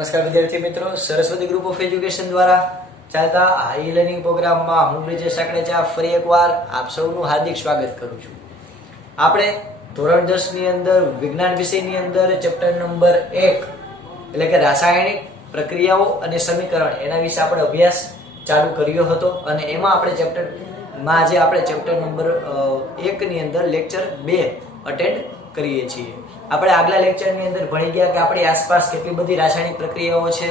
નમસ્કાર વિદ્યાર્થી મિત્રો, સરસ્વતી ગ્રુપ ઓફ એજ્યુકેશન દ્વારા ચાલતા હાઈ લર્નિંગ પ્રોગ્રામમાં હું બ્રિજેશ સાકરેચા ફરી એકવાર આપ સૌનું હાર્દિક સ્વાગત કરું છું. આપણે ધોરણ 10 ની અંદર વિજ્ઞાન વિષયની અંદર ચેપ્ટર નંબર 1 એટલે કે રાસાયણિક પ્રક્રિયાઓ અને સમીકરણ એના વિશે આપણે અભ્યાસ ચાલુ કર્યો હતો અને એમાં આપણે ચેપ્ટર નંબર 1 ની અંદર લેક્ચર 2 અટેન્ડ કરીએ છીએ. આપણે આગલા લેક્ચરની અંદર ભણી ગયા કે આપણી આસપાસ કેટલી બધી રાસાયણિક પ્રક્રિયાઓ છે.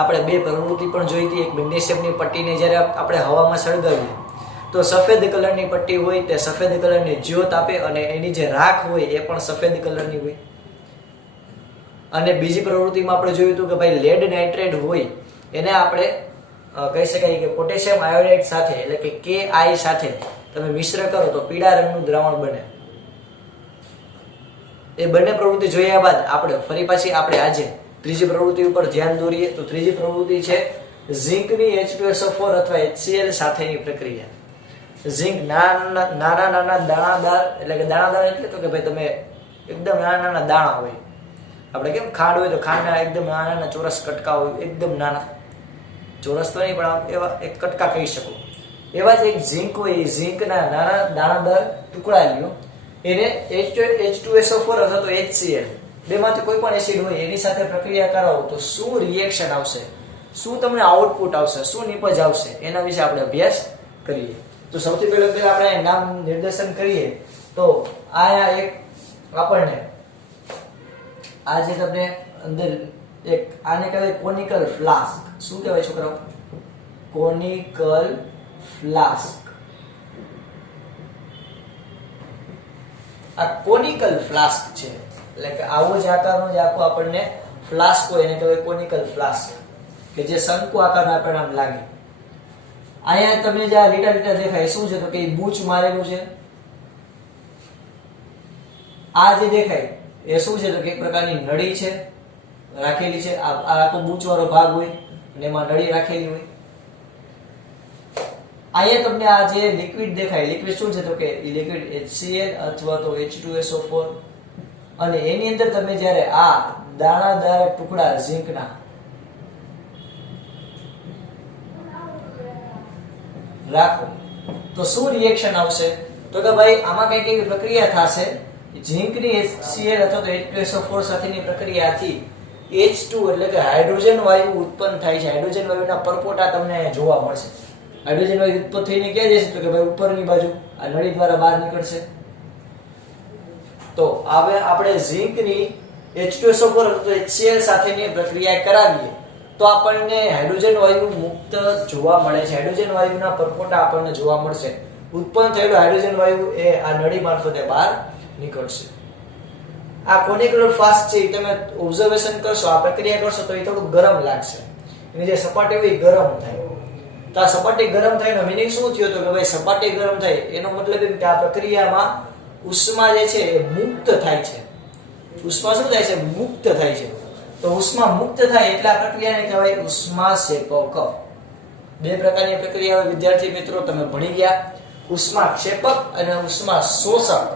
આપણે બે પ્રવૃત્તિ પણ જોઈ હતી. એક મેગ્નેશિયમની પટ્ટીને જ્યારે આપણે હવામાં સળગાવીએ તો સફેદ કલરની પટ્ટી હોય તે સફેદ કલરની જ્યોત આપે અને એની જે રાખ હોય એ પણ સફેદ કલરની હોય. અને બીજી પ્રવૃત્તિમાં આપણે જોયું હતું કે ભાઈ લેડ નાઇટ્રેટ હોય એને આપણે કહી શકાય કે પોટેશિયમ આયોડાઇડ સાથે એટલે કે Ki સાથે તમે મિશ્ર કરો તો પીળા રંગનું દ્રાવણ બને. એ બંને પ્રવૃત્તિ જોયા બાદ આપણે ફરી પાછી આજે ત્રીજી પ્રવૃત્તિ ઉપર ધ્યાન દોરીએ તો ત્રીજી પ્રવૃત્તિ છે ઝીંકની H2SO4 અથવા HCl સાથેની પ્રક્રિયા. ઝીંક નાના દાણાદાર એટલે કે દાણાદાર એટલે તો કે ભાઈ તમે એકદમ નાના દાણા હોય. આપણે કેમ ખાંડ હોય તો ખાંડના એકદમ નાના ચોરસ કટકા હોય, એકદમ નાના ચોરસ તો નહીં પણ એવા એક કટકા કહી શકો. એવા જ એક ઝીંક હોય, એ ઝીંકના નાના દાણાદાર ટુકડા લ્યો, એને H2SO4 અથવા તો HCl બેમાંથી કોઈ પણ એસિડ હોય એની સાથે પ્રક્રિયા કરાવો તો શું રિએક્શન આવશે, શું તમને આઉટપુટ આવશે, શું નિપજ આવશે, એના વિશે આપણે અભ્યાસ કરીએ. તો સૌથી પહેલા આપણે નામ નિર્દેશન કરીએ તો આયા એક આપણને આ જે તમને અંદર એક આને કહેવાય કોનિકલ ફ્લાસ્ક. શું કહેવાય છોકરાઓ? Conical flask. આ કોનિકલ ફ્લાસ્ક છે એટલે કે આવો જ આકારનો જ આખો આપણને ફ્લાસ્ક હોય એને કહેવાય કોનિકલ ફ્લાસ્ક, કે જે શંકુ આકારનો આપણને આમ લાગે. અહીંયા તમને જે આ લીટા દેખાય શું છે તો કે બૂચ મારેલું છે. આ જે દેખાય એ શું છે તો કે એક પ્રકારની નળી છે રાખેલી છે. આ આખો બૂચ વાળો ભાગ હોય અને એમાં નળી રાખેલી હોય. અહીંયા તમને આ જે લિક્વિડ દેખાય, લિક્વિડ શું છે તો કે લિક્વિડ HCl અથવા તો H2SO4 અને એની અંદર તમે જ્યારે આ દાણાદાર ટુકડા ઝીંકના રાખો તો શું રિએક્શન આવશે તો કે ભાઈ આમાં કઈક એવી પ્રક્રિયા થશે. ઝીંકની HCl અથવા તો H2SO4 સાથેની પ્રક્રિયાથી H2 એટલે કે હાઇડ્રોજન વાયુ ઉત્પન્ન થાય છે. હાઇડ્રોજન વાયુના પરપોટા તમને જોવા મળશે. હાઇડ્રોજન વાયુ ઉત્પન્ન થઈને ક્યાં જશે તો કે ભાઈ ઉપરની બાજુ આ નળી દ્વારા બહાર નીકળશે. તો હવે આપણે ઝીંકની H2SO4 અથવા HCl સાથેની પ્રક્રિયા કરાવીએ તો આપણને હાઇડ્રોજન વાયુ મુક્ત જોવા મળે છે. હાઇડ્રોજન વાયુના પરપોટા આપણને જોવા મળશે. ઉત્પન્ન થયેલો હાઇડ્રોજન વાયુ એ આ નળી મારફતે બહાર નીકળશે. આ કોનિકલ ફ્લાસ્ક છે તમે ઓબ્ઝર્વેશન કરશો, આ પ્રક્રિયા કરશો તો એ થોડું ગરમ લાગશે. એની જે સપાટી હોય ગરમ થાય. તો આ સપાટી ગરમ થાય એનો મીનિંગ શું થયો તો કે ભાઈ સપાટી ગરમ થાય એનો મતલબ એમ કે આ પ્રક્રિયામાં ઉષ્મા જે છે એ મુક્ત થાય છે. ઉષ્મા શું થાય છે? મુક્ત થાય છે. તો ઉષ્મા મુક્ત થાય એટલે આ પ્રક્રિયાને કહેવાય ઉષ્માક્ષેપક. બે પ્રકારની પ્રક્રિયા વિદ્યાર્થી મિત્રો તમે ભણી ગયા, ઉષ્માક્ષેપક અને ઉષ્મા શોષક.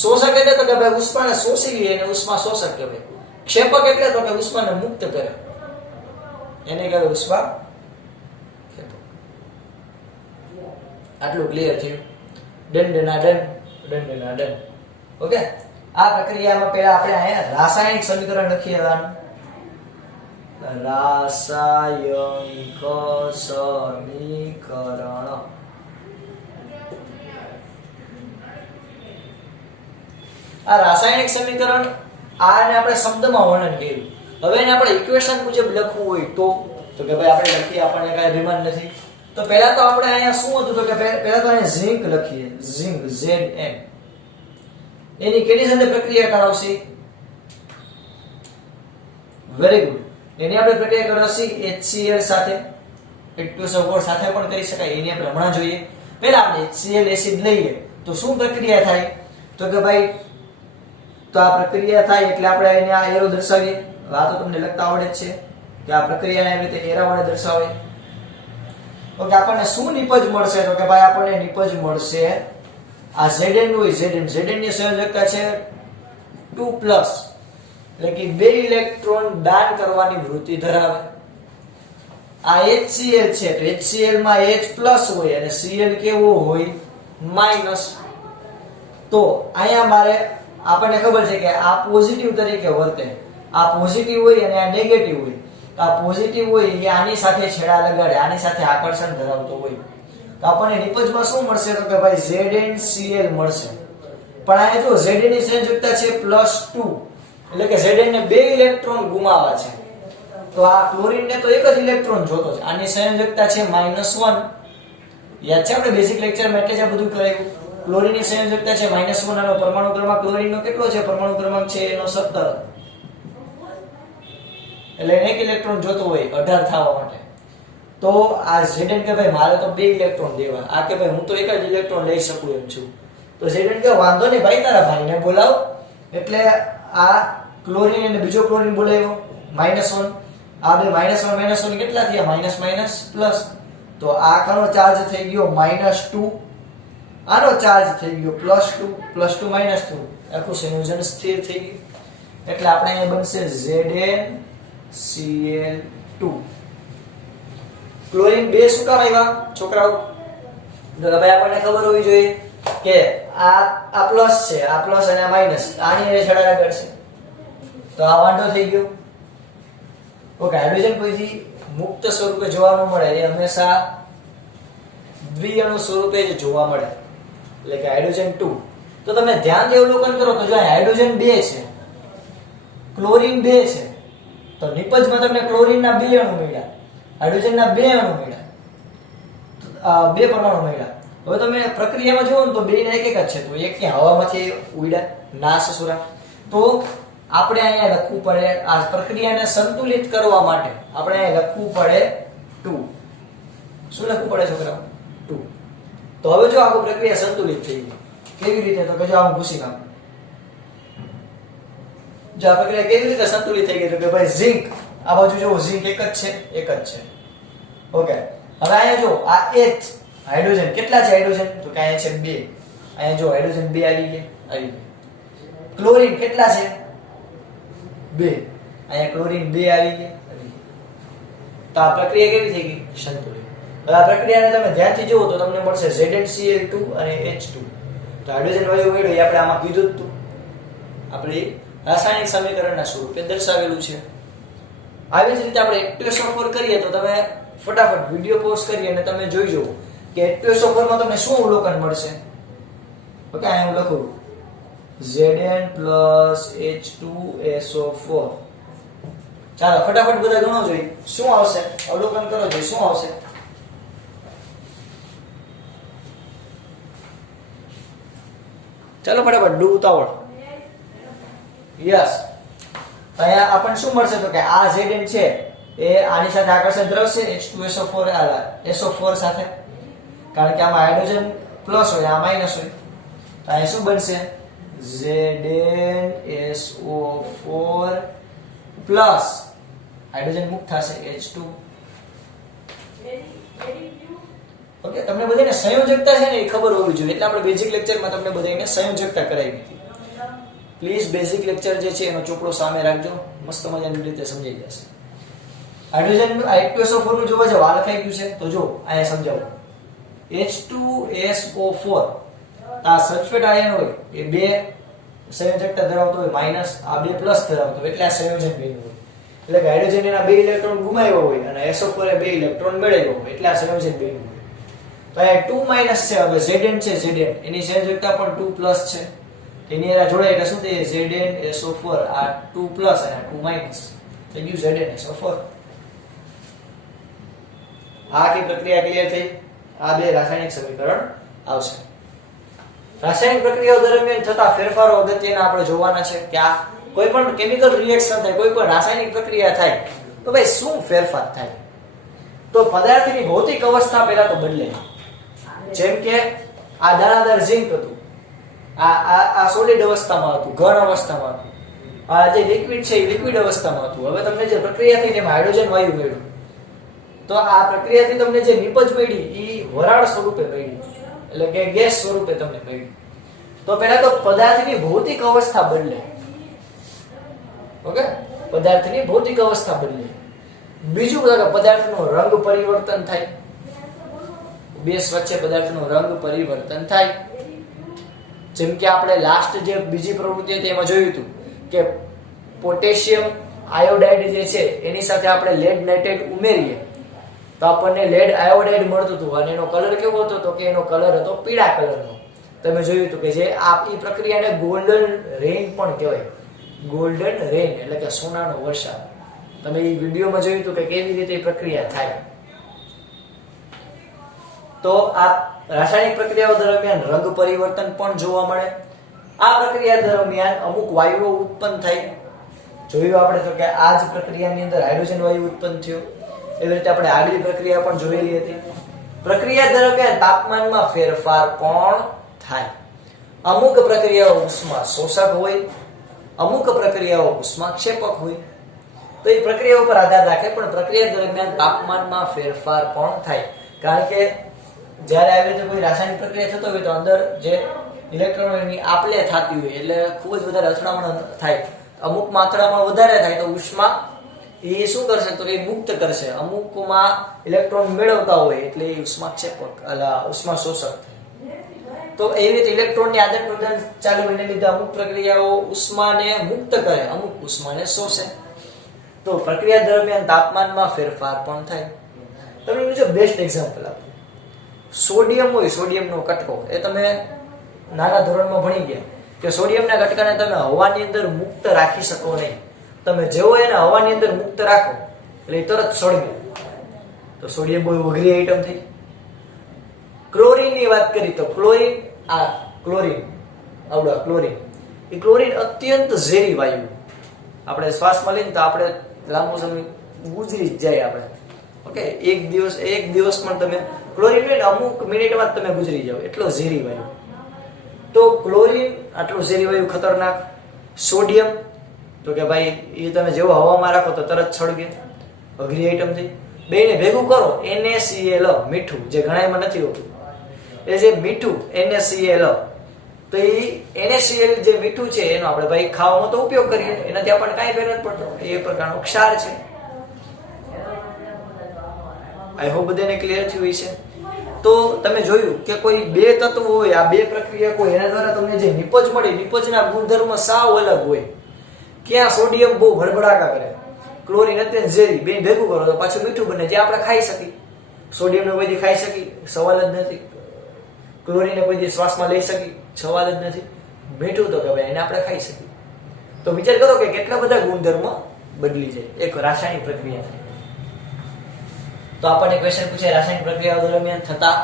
શોષક એટલે તો કે ભાઈ ઉષ્માને શોષી લે એને ઉષ્મા શોષક કહેવાય. ક્ષેપક એટલે તો કે ઉષ્માને મુક્ત કરે એને કહેવાય ઉષ્મા. આટલું ક્લિયર થયું? ડન. ઓકે, આ પ્રક્રિયામાં પહેલા આપણે અહીંયા રાસાયણિક સમીકરણ લખી લેવાનું. રાસાયણિક સમીકરણ. આ રાસાયણિક સમીકરણ આને આપણે શબ્દમાં વર્ણન કર્યું. હવે એને આપણે ઇક્વેશન મુજબ લખવું હોય તો કે ભાઈ આપણે લખીએ, આપણને કઈ અભિમાન નથી. તો પહેલા તો આપણે અહીંયા શું હતું તો કે પહેલા તો અહીંયા ઝીંક લખીએ. ઝીંક Zn એની કેની સાથે પ્રક્રિયા કરાવશે? Very good. એની આપણે પ્રક્રિયા કરાવશે HCl સાથે. H2SO4 સાથે પણ કરી શકાય. એની આપણે હમણાં જોઈએ. પહેલા આપણે HCl એસિડ લઈએ તો શું પ્રક્રિયા થાય તો કે ભાઈ તો આ પ્રક્રિયા થાય એટલે આપણે એને આ એરો દર્શાવીએ. આ તો તમને લખતા આવડે જ છે કે આ પ્રક્રિયાને એવી રીતે એરા વડે દર્શાવે. ઓકે, આપણને શું નિપજ મળશે તો કે ભાઈ આપણને નિપજ મળશે આ Zn હોય. Zn ની સંયોજકતા છે 2+ એટલે કે 2 ઇલેક્ટ્રોન દાન કરવાની વૃત્તિ ધરાવે. આ HCl છે તો HCl માં H+ હોય અને Cl કેવો હોય માઈનસ. તો અહીંયા મારે આપણને ખબર છે કે આ પોઝિટિવ તરીકે વર્તે, આ પોઝિટિવ હોય અને આ નેગેટિવ હોય. તો આ પોઝિટિવ હોય એ આની સાથે છેડા લગાડે, આની સાથે આકર્ષણ ધરાવતો હોય. તો આપણને નિપજમાં શું મળશે તો કે ભાઈ ZnCl મળશે. પણ અહીંયા જો Zn ની સંયોજકતા છે +2 એટલે કે Zn ને 2 ઇલેક્ટ્રોન ગુમાવવા છે. તો આ ક્લોરીન ને તો એક જ ઇલેક્ટ્રોન જોતો છે. આની સંયોજકતા છે -1. યાદ છે આપણે બેઝિક લેક્ચરમાં એટલે જ આ બધું કરાયું. ક્લોરીન ની સંયોજકતા છે -1 અને પરમાણુ ક્રમાંક ક્લોરીન નો કેટલો છે? પરમાણુ ક્રમાંક છે એનો 17. એટલે એક ઇલેક્ટ્રોન જોતો હોય 18 થવા માટે. તો આ Zn કે ભાઈ મારે તો 2 ઇલેક્ટ્રોન દેવા, આ કે ભાઈ હું તો એક જ ઇલેક્ટ્રોન લઈ શકું એમ છું. તો Zn કે વાંધો નહીં ભાઈ, તારા ભાઈને બોલાવ. એટલે આ ક્લોરીન અને બીજો ક્લોરીન બોલાવ્યો -1. આ બે -1 કેટલા થયા? Minus minus plus. તો આ કનો ચાર્જ થઈ ગયો -2, આનો ચાર્જ થઈ ગયો +2, +2 -2. આખું સંયોજન સ્થિર થઈ ગયું. એટલે આપણે અહીં બનશે ZnCl2. ક્લોરીન 2 શું કામ આવ્યા છોકરાઓ? તો ભાઈ આપણને ખબર હોવી જોઈએ કે આ પ્લસ છે, આ પ્લસ અને આ માઈનસ, આની છેડા લગાડશે. તો આ વાંધો થઈ ગયો. ઓકે, હાઇડ્રોજન કોઈથી મુક્ત સ્વરૂપે જોવા ન મળે, એ હંમેશા દ્વિઅણુ સ્વરૂપે જ જોવા મળે. એટલે કે હાઇડ્રોજન 2. તો તમે ધ્યાનથી અવલોકન કરો તો જો હાઇડ્રોજન 2 છે, ક્લોરીન 2 છે, તો નિપજમાં તમને ક્લોરીનના 2 અણુ મળ્યા, હાઇડ્રોજનના 2 અણુ મળ્યા, 2 પરમાણુ મળ્યા. હવે તમે પ્રક્રિયામાં જુઓ ને તો બે ને એક જ છે. તો એક ક્યાં હવામાંથી ઉડ્યા, નાશ સુરા. તો આપણે અહીંયા લખવું પડે આ પ્રક્રિયાને સંતુલિત કરવા માટે આપણે અહીંયા લખવું પડે 2. શું લખવું પડે છોકરાઓ? 2. તો હવે જો આખી પ્રક્રિયા સંતુલિત થઈ ગઈ. કેવી રીતે? તો કે જો આવું ભૂસી કામ. જો આ પ્રક્રિયા કેવી રીતે સંતુલિત થઈ ગઈ? તો કે ભાઈ ઝિંક, આ બાજુ જો ઝિંક એક જ છે. ઓકે, હવે અહીંયા જો આ H હાઇડ્રોજન કેટલા છે? હાઇડ્રોજન તો કે અહીંયા છે 2. અહીંયા જો હાઇડ્રોજન 2 આવી ગયા. ક્લોરીન કેટલા છે? 2. અહીંયા ક્લોરીન 2 આવી ગયા. તો આ પ્રક્રિયા કેવી થઈ ગઈ? સંતુલિત. હવે આ પ્રક્રિયાને તમે ધ્યાનથી જુઓ તો તમને મળશે ZnCl2 અને H2. તો હાઇડ્રોજન વાયુ મેળવ્યો એ આપણે આમાં કીધું જ હતું. આપણે રાસાયણિક સમીકરણના સ્વરૂપે દર્શાવેલું છે. આવી જ રીતે આપણે H2SO4 કરીએ તો તમે ફટાફટ વિડિયો પોઝ કરી અને તમે જોઈ જુઓ કે H2SO4 માં તમને શું અવલોકન મળશે. ઓકે, અહીં હું લખું Zn plus H2SO4. ચાલો ફટાફટ બધા ગણો જોઈએ શું આવશે. અવલોકન કરો જોઈએ શું આવશે. ચાલો ફટાફટ ડુ ઉતાવળ. યસ, અહીંયા આપણને શું મળશે તો કે આ Zn છે એ આની સાથે આકર્ષણ ધરાવશે H2SO4 SO4 સાથે, કારણ કે આમાં હાઇડ્રોજન પ્લસ હોય, આ માઈનસ હોય. તો અહીંયા શું બનશે? ZnSO4 પ્લસ હાઇડ્રોજન મુક્ત થશે H2. ઓકે, તમને બધાને સંયોજકતા છે ને એ ખબર હોવી જોઈએ. એટલે આપણે બેઝિક લેક્ચરમાં તમને બધાને સંયોજકતા કરાવી હતી. પ્લીઝ બેઝિક લેક્ચર જે છે એનો ચોપડો સામે રાખજો, મસ્ત મજાની રીતે સમજાઈ જશે. હાઇડ્રોજન H2SO4 નું જોવા જાવ, આ લખાઈ ગયું છે તો જો અહીંયા સમજાવો. H2SO4 આ સલ્ફેટ આયન હોય એ 2 સંયોજકતા ધરાવતો હોય, માઈનસ આ 2 પ્લસ ધરાવતો હોય, એટલે આ સંયોજન બન્યું હોય. એટલે કે હાઇડ્રોજન એના 2 ઇલેક્ટ્રોન ગુમાવ્યો હોય અને SO4 એ 2 ઇલેક્ટ્રોન મેળવ્યો હોય, એટલે આ સંયોજન બન્યું હોય. તો આ 2 માઈનસ છે. હવે Zn છે, Zn એની સંયોજકતા પણ 2 પ્લસ છે. એની એરા જોડાય એટલે શું થાય? ZnSO4 આ 2 પ્લસ અને 2 માઈનસ થઈ ગયું ZnSO4. આખી પ્રક્રિયા ક્લિયર થઈ. આ બે રાસાયણિક સમીકરણ આવશે. રાસાયણિક પ્રક્રિયાઓ દરમિયાન થતા ફેરફારો અગત્યના આપણે જોવાના છે કે આ કોઈ પણ કેમિકલ રિએક્શન થાય, કોઈ પણ રાસાયણિક પ્રક્રિયા થાય તો ભાઈ શું ફેરફાર થાય? તો પદાર્થની ભૌતિક અવસ્થા પહેલા તો બદલે. જેમ કે આ દાણાદાર ઝિંક હતું, આ સોલિડ અવસ્થામાં હતું, ઘન અવસ્થામાં હતું. આ જે લિક્વિડ છે એ લિક્વિડ અવસ્થામાં હતું. હવે તમને જે પ્રક્રિયા થઈ તેમાં હાઇડ્રોજન વાયુ મળ્યું. તો આ પ્રક્રિયાથી તમને જે નિપજ મળી એ વરાળ સ્વરૂપે મળી, એટલે કે ગેસ સ્વરૂપે તમને મળી. તો પહેલા તો પદાર્થની ભૌતિક અવસ્થા બદલે. ઓકે, પદાર્થની ભૌતિક અવસ્થા બદલે. બીજું કે પદાર્થનો રંગ પરિવર્તન થાય. બેઝ વચ્ચે પદાર્થનો રંગ પરિવર્તન થાય. જેમ કે આપણે લાસ્ટ જે બીજી પ્રવૃત્તિ હતી એમાં જોયું હતું કે પોટેશિયમ આયોડાઇડ જે છે એની સાથે આપણે લેડ નાઇટ્રેટ ઉમેરીએ તો આપણને લેડ આયોડાઇડ મળતું હતું અને એનો કલર કેવો હતો તો કે એનો કલર હતો પીળા કલરનો. તમે જોયું હતું કે જે આ પ્રક્રિયાને ગોલ્ડન રેઇન પણ કહેવાય. ગોલ્ડન રેઇન એટલે કે સોનાનો વરસાદ. તમે એ વિડીયોમાં જોયું હતું કે કેવી રીતે પ્રક્રિયા થાય. તો આ રાસાયણિક પ્રક્રિયાઓ દરમિયાન રંગ પરિવર્તન પણ જોવા મળે. આ પ્રક્રિયા દરમિયાન અમુક વાયુઓ ઉત્પન્ન થાય. જોયું આપણે તો કે આ જ પ્રક્રિયાની અંદર હાઇડ્રોજન વાયુ ઉત્પન્ન થયો. એવી રીતે આપણે આગલી પ્રક્રિયા પણ જોયેલી હતી. પ્રક્રિયા દરમિયાન તાપમાનમાં ફેરફાર પણ થાય. અમુક પ્રક્રિયાઓ ઉષ્મા શોષક હોય, અમુક પ્રક્રિયાઓ ઉષ્માક્ષેપક હોય. તો એ પ્રક્રિયા ઉપર આધાર રાખે પણ પ્રક્રિયા દરમિયાન તાપમાનમાં ફેરફાર પણ થાય. કારણ કે જ્યારે આવી રીતે કોઈ રાસાયણિક પ્રક્રિયા થતો હોય તો અંદર જે ઇલેક્ટ્રોનોની આપલે થતી હોય એટલે ખૂબ જ વધારે અથડામણ થાય. અમુક માત્રામાં વધારે થાય તો ઉષ્મા એ શું કરશે તો એ મુક્ત કરશે. અમુકમાં ઇલેક્ટ્રોન મેળવતા હોય એટલે એ ઉષ્માક્ષેપક ઉષ્મા શોષક થાય. તો એવી રીતે ઇલેક્ટ્રોનની આદાન પ્રદાન ચાલુ હોઈને લીધે અમુક પ્રક્રિયાઓ ઉષ્માને મુક્ત કરે, અમુક ઉષ્માને શોષે. તો પ્રક્રિયા દરમિયાન તાપમાનમાં ફેરફાર પણ થાય. તમને બીજો બેસ્ટ એક્ઝામ્પલ આપું. સોડિયમ હોય, સોડિયમનો કટકો, એ તમે નાના ધોરણમાં ભણી ગયા કે સોડિયમના કટકાને તમે હવાની અંદર મુક્ત રાખી શકો નહીં. તમે જેવો એને હવાની અંદર મુક્ત રાખો એટલે એ તરત સળગે. તો સોડિયમ બહુ અઘરી આઈટમ થઈ. ક્લોરીનની વાત કરી તો ક્લોરીન એ ક્લોરીન અત્યંત ઝેરી વાયુ. આપણે શ્વાસમાં લઈને તો આપણે લાંબો સમય ગુજરી જ જાય આપણે. ઓકે, એક દિવસ પણ તમે ક્લોરીન લઈને અમુક મિનિટમાં તમે ગુજરી જાવ, એટલો ઝેરી વાયુ. તો ક્લોરીન આટલું ઝેરી વાયુ ખતરનાક. સોડિયમ તો કે ભાઈ એ તમે જેવો હવામાં રાખો તો તરત સળગે, અઘરી આઈટમ થઈ. બેને ભેગું કરો NaCl, મીઠું જે ઘણાયમાં નથી હોતું. એ જે મીઠું NaCl, તો એ NaCl જે મીઠું છે એનો આપણે ભાઈ ખાવામાં તો ઉપયોગ કરીએ, એનાથી આપણને કાંઈ ફેર નથી પડતો. એ પ્રકારનો ક્ષાર છે. આઈ હોપ બધાને ક્લિયર થયું છે. તો તમે જોયું કે કોઈ બે તત્વો હોય, આ બે પ્રક્રિયા કોઈ એના દ્વારા તમને જે નિપજ મળી, નિપજના ગુણધર્મ સાવ અલગ હોય. ક્યાં સોડિયમ બહુ ભડભડાકા કરે, ક્લોરીન અત્યંત ઝેરી, બે ભેગું કરો તો પાછું મીઠું બને જે આપણે ખાઈ શકીએ. સોડિયમને કોઈ દી ખાઈ શકી, સવાલ જ નથી. ક્લોરીનને કોઈ દી શ્વાસમાં લઈ શકી, સવાલ જ નથી. મીઠું તો કે ભાઈ એને આપણે ખાઈ શકીએ. તો વિચાર કરો કે કેટલા બધા ગુણધર્મ બદલી જાય એક રાસાયણિક પ્રક્રિયા થાય. તો આપણને ક્વેશ્ચન પૂછે રાસાયણિક પ્રક્રિયાઓ દરમિયાન થતા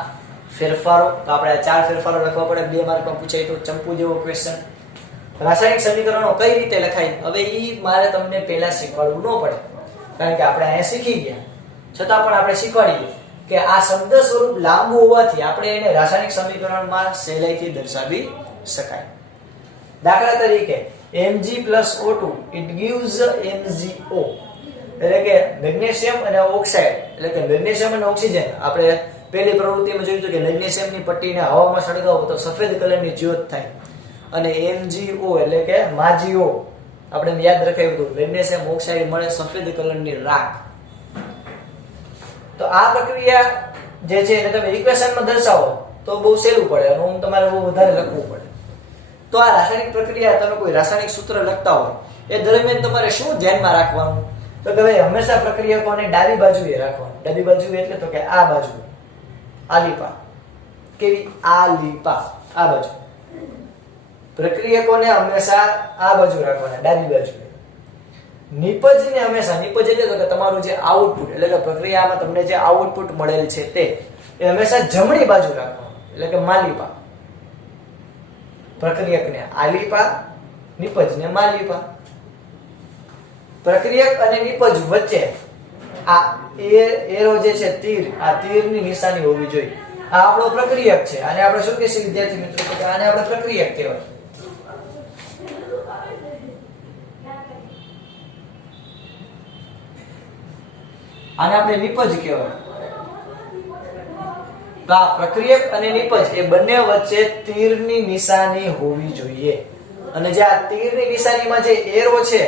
ફેરફારો. તો આપણે 4 ફેરફારો લખવા પડે. 2 માર્કમાં પૂછાય તો ચંપુ જેવો ક્વેશ્ચન. રાસાયણિક સમીકરણો કઈ રીતે લખાય, હવે ઈ મારે તમને પહેલા શીખવાડવું ન પડે, કારણ કે આપણે અહીંયા શીખી ગયા. છતાં પણ આપણે શીખવાડીએ કે આ શબ્દ સ્વરૂપ લાંબુ હોવાથી આપણે એને રાસાયણિક સમીકરણમાં સહેલાઈથી દર્શાવી શકાય. દાખલા તરીકે Mg+O2 it gives MgO, એટલે કે મેગ્નેશિયમ અને ઓક્સાઇડ, એટલે કે મેગ્નેશિયમ અને ઓક્સિજન. આપણે પહેલી પ્રવૃત્તિમાં જોયું હતું કે મેગ્નેશિયમની પટ્ટીને હવામાં સળગાવો તો સફેદ કલરની જ્યોત થાય. અને MgO એટલે કે માજીઓ, આપણે યાદ રખાયું હતું, મેગ્નેશિયમ ઓક્સાઇડ મળે સફેદ કલરની રાખ. તો આ પ્રક્રિયા જે છે એને તમે ઇક્વેશનમાં દર્શાવો તો બહુ સહેલું પડે અને તમારે બહુ વધારે લખવું પડે. તો આ રાસાયણિક પ્રક્રિયા, તમે કોઈ રાસાયણિક સૂત્ર લખતા હોય એ દરમિયાન તમારે શું ધ્યાનમાં રાખવાનું, તો કે ભાઈ હંમેશા પ્રક્રિયકોને ડાબી બાજુએ રાખવાનું. ડાબી બાજુ એટલે તો કે આ બાજુ, આલીપા. કેવી? આલીપા, આ બાજુ. પ્રક્રિયકોને હંમેશા આ બાજુ રાખવાના, ડાબી બાજુ. નિપજને હંમેશા, નિપજ એટલે તો કે તમારું જે આઉટપુટ, એટલે કે પ્રક્રિયામાં તમને જે આઉટપુટ મળેલ છે તે એ હંમેશા જમણી બાજુ રાખવાનું, એટલે કે માલીપા. પ્રક્રિયકને આલીપા, નિપજને માલીપા. પ્રક્રિયક અને નિપજ વચ્ચે આ એરો જે છે તીર, આ તીરની નિશાની હોવી જોઈએ. આ આપણો પ્રક્રિયક છે. આને આપણે શું કહીશું વિદ્યાર્થી મિત્રો? તો આને આપણે પ્રક્રિયક કહેવાય. આને આપણે નિપજ કહેવાય. તો આ પ્રક્રિયક અને નિપજ એ બંને વચ્ચે તીરની નિશાની હોવી જોઈએ. અને જે આ તીરની નિશાનીમાં જે એરો છે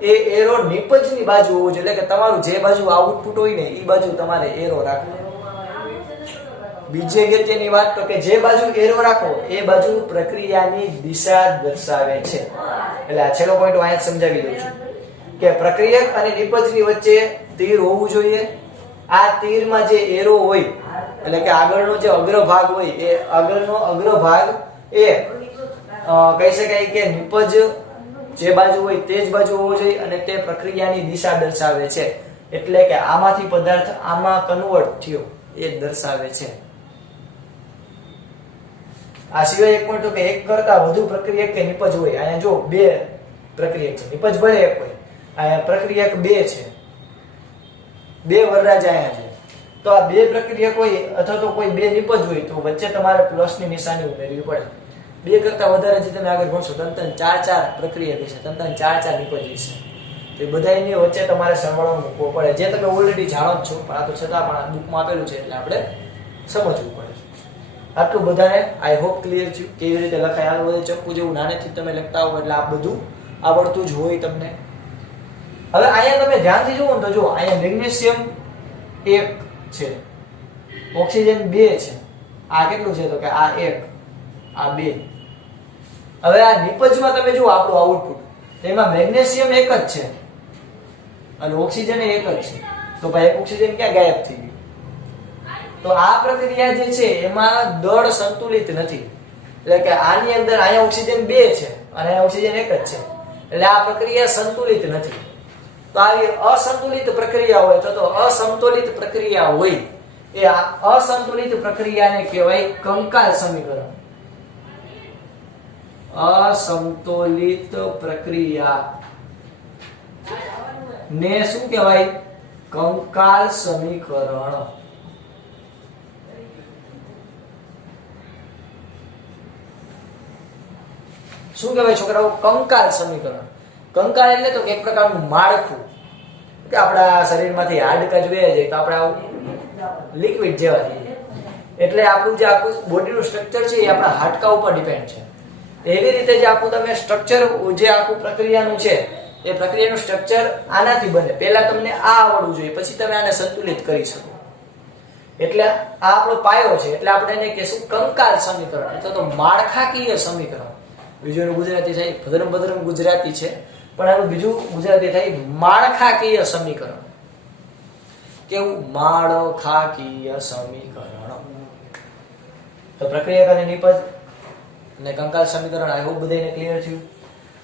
એ એરો નિપજની બાજુ હોવું જોઈએ, એટલે કે તમારું જે બાજુ આઉટપુટ હોય ને એ બાજુ તમારે એરો રાખવો. બીજી અગત્યની વાત તો કે જે બાજુ એરો રાખો એ બાજુ પ્રક્રિયાની દિશા દર્શાવે છે. એટલે આ છેલ્લો પોઈન્ટ હું અહીંયા સમજાવી દઉં છું કે પ્રક્રિયક અને નિપજની વચ્ચે તીર હોવું જોઈએ. આ તીરમાં જે એરો હોય એટલે કે આગળનો જે અગ્રભાગ હોય એ આગળનો અગ્રભાગ એ કહી શકાય કે નિપજ જે બાજુ હોય તે જ બાજુ હોવો જોઈએ અને તે પ્રક્રિયાની દિશા દર્શાવે છે. એટલે કે આમાંથી પદાર્થ આમાં કન્વર્ટ થયો એ દર્શાવે છે. આ સિવાય એક પોઈન્ટ તો કે એક કરતા વધુ પ્રક્રિયક કે નિપજ હોય. અહીંયા જો બે પ્રક્રિયક છે, નિપજ ભલે એક હોય, અહીંયા પ્રક્રિયક બે છે, બે વરરાજા અહીંયા છે. તો આ બે પ્રક્રિયક હોય અથવા તો કોઈ બે નિપજ હોય તો વચ્ચે તમારે પ્લસની નિશાની ઉમેરવી પડે. બે કરતા વધારે જે તમે આગળ ભણશો ત્રણ ચાર પ્રક્રિયા છે, ત્રણ ચાર નિપજ છે, તો એ બધાની વચ્ચે તમારે સરવાળો મૂકવો પડે, જે તમે ઓલરેડી જાણો જ છો, પણ આ તો છતાં પણ બુકમાં આપેલું છે એટલે આપણે સમજવું પડે. આટલું બધાને આઈ હોપ ક્લિયર થયું કેવી રીતે લખાય. આ બધું ચપ્પુ જેવું નાનેથી તમે લખતા હો એટલે આ બધું આવડતું જ હોય તમને. હવે અહીંયા તમે ધ્યાનથી જુઓ ને તો જો અહીંયા મેગ્નેશિયમ 1 છે, ઓક્સિજન 2 છે. આ કેટલું છે તો કે આ 1, આ 2. હવે આ નિપજમાં તમે જુઓ આપણું આઉટપુટ, એમાં મેગ્નેશિયમ 1 જ છે અને ઓક્સિજન 1 જ છે. તો ભાઈ એક ઓક્સિજન ક્યાં ગાયબ થઈ ગયું? તો આ પ્રક્રિયા જે છે એમાં દળ સંતુલિત નથી. એટલે કે આની અંદર અહીંયા ઓક્સિજન 2 છે અને અહીંયા ઓક્સિજન 1 જ છે, એટલે આ પ્રક્રિયા સંતુલિત નથી. તો આવી અસંતુલિત પ્રક્રિયા હોય તો અસમતોલિત પ્રક્રિયા હોય એ અસંતુલિત પ્રક્રિયાને કહેવાય કંકાલ સમીકરણ. અસમતોલિત પ્રક્રિયા ને શું કહેવાય? કંકાલ સમીકરણ. શું કહેવાય છોકરાઓ? કંકાલ સમીકરણ. કંકાલ એટલે તો એક પ્રકારનું માળખું કે આપણા શરીરમાંથી હાડકા જ વહી જાય તો આપણે આવું લિક્વિડ જેવા થઈ જાય. એટલે આપણું જે આખું બોડીનું સ્ટ્રક્ચર છે એ આપણા હાડકા ઉપર ડિપેન્ડ છે. એવી રીતે જે આખું તમે સ્ટ્રક્ચર જે આખું પ્રક્રિયાનું છે એ પ્રક્રિયાનું સ્ટ્રક્ચર આનાથી બને. પહેલા તમને આ આવડવું જોઈએ, પછી તમે આને સંતુલિત કરી શકો. એટલે આ આપણો પાયો છે, એટલે આપણે એને કહેશું કંકાલ સમીકરણ અથવા તો માળખાકીય સમીકરણ. બીજું એનું ગુજરાતી થાય ભદ્રમ ગુજરાતી છે, પણ આનું બીજું ગુજરાતી થાય માળખાકીય સમીકરણ. કેવું? માળખાકીય સમીકરણ. તો પ્રક્રિયક અને નિપજ અને કંકાલ સમીકરણ આઈ હોપ બધાને ક્લિયર થયું.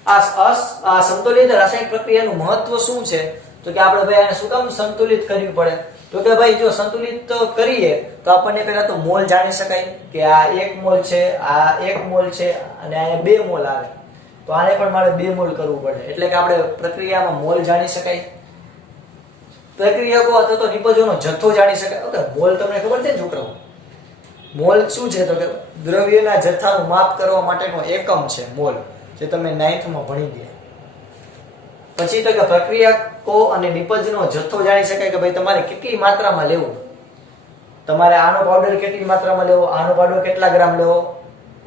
આ સંતુલિત રાસાયણિક પ્રક્રિયાનું મહત્વ શું છે તો કે આપણે ભાઈ આને શું કામ સંતુલિત કરવી પડે? તો કે ભાઈ જો સંતુલિત કરીએ તો આપણને પહેલા તો મોલ જાણી શકાય કે આ 1 મોલ છે, આ 1 મોલ છે અને અહીંયા 2 મોલ આવે. તો આને પણ મારે 2 મોલ કરવું પડે, એટલે કે આપણે પ્રક્રિયામાં મોલ જાણી શકાય. પ્રક્રિયકો અથવા તો નિપજોનો જથ્થો જાણી શકાય. ઓકે, મોલ તમને ખબર છે ને છોકરાઓ? મોલ શું છે તો કે દ્રવ્યના જથ્થાનું માપ કરવા માટેનો એકમ છે મોલ, જે તમે 9th માં ભણી ગયા. પછી તો કે પ્રક્રિયકો અને નિપજનો જથ્થો જાણી શકાય કે ભાઈ તમારે કેટલી માત્રામાં લેવું, તમારે આનો પાવડર કેટલી માત્રામાં લેવો, આનો પાવડર કેટલા ગ્રામ લેવો,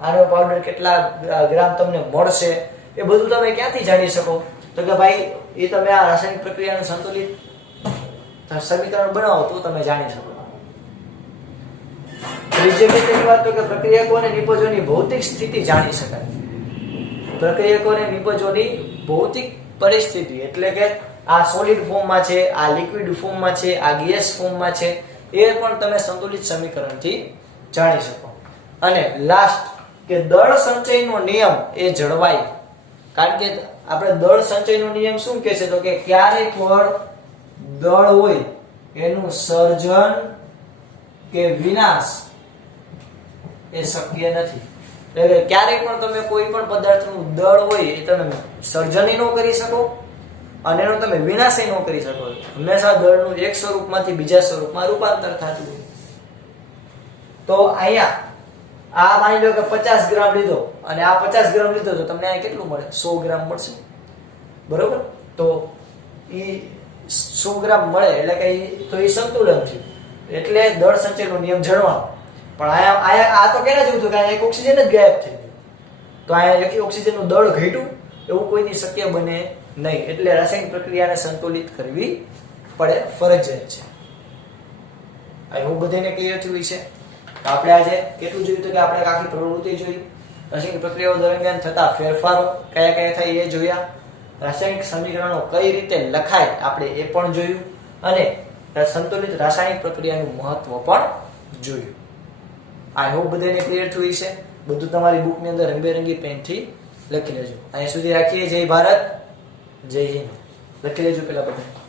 આનો પાવડર કેટલા ગ્રામ તમને મળશે, એ બધું તમે ક્યાંથી જાણી શકો? તો કે ભાઈ એ તમે આ રાસાયણિક પ્રક્રિયાનું સંતુલિત સમીકરણ બનાવો તો તમે જાણી શકો. ત્રીજી અગત્યની વાત તો કે પ્રક્રિયકો અને નિપજોની ભૌતિક સ્થિતિ જાણી શકાય. પ્રક્રિયકો અને નિપજોની ભૌતિક પરિસ્થિતિ એટલે કે આ સોલિડ ફોર્મમાં છે, આ લિક્વિડ ફોર્મમાં છે, આ ગેસ ફોર્મમાં છે, એ પણ તમે સંતુલિત સમીકરણથી જાણી શકો. અને લાસ્ટ કે દળ સંચયનો નિયમ એ જળવાય. કારણ કે આપણે દળ સંચયનો નિયમ શું કહે છે તો કે ક્યારેય પણ દળ હોય એનું સર્જન કે વિનાશ એ શક્ય નથી. એટલે ક્યારેય પણ તમે કોઈ પણ પદાર્થનું દળ હોય એ તમે સર્જન ન કરી શકો અને એનો તમે વિનાશ ન કરી શકો. હંમેશા દળનું એક સ્વરૂપમાંથી બીજા સ્વરૂપમાં રૂપાંતર થતું હોય. તો અહીંયા આ માની લો કે 50 ગ્રામ લીધો અને આ 50 ગ્રામ લીધો તો તમને અહીંયા કેટલું મળે? 100 ગ્રામ મળશે, બરોબર? તો ઈ 100 ગ્રામ મળે એટલે કે એ સંતુલન થયું. એટલે દળ સંચયનો નિયમ જળવાનો. પણ અહીંયા આ તો કેના જેવું થયું કે અહીંયા એક ઓક્સિજન જ ગાયબ થઈ ગયું. તો અહીંયા એક ઓક્સિજનનું દળ ઘટ્યું એવું કોઈથી શક્ય બને નહીં, એટલે રાસાયણિક પ્રક્રિયાને સંતુલિત કરવી પડે, ફરજિયાત છે. આ એવું બધાને ક્લિયર થયું છે. આપણે આજે કેટલું જોયું તો કે આપણે આખી પ્રવૃત્તિ જોઈ, રાસાયણિક પ્રક્રિયાઓ દરમિયાન થતા ફેરફારો કયા કયા થાય એ જોયા, રાસાયણિક સમીકરણો કઈ રીતે લખાય આપણે એ પણ જોયું, અને સંતુલિત રાસાયણિક પ્રક્રિયાનું મહત્વ પણ જોયું. આ હોપ બધાને ક્લિયર થયું છે. બધું તમારી બુકની અંદર રંગબેરંગી પેનથી લખી લેજો. અહીંયા સુધી રાખીએ. જય ભારત, જય હિન્દ. લખી લેજો પેલા બધા.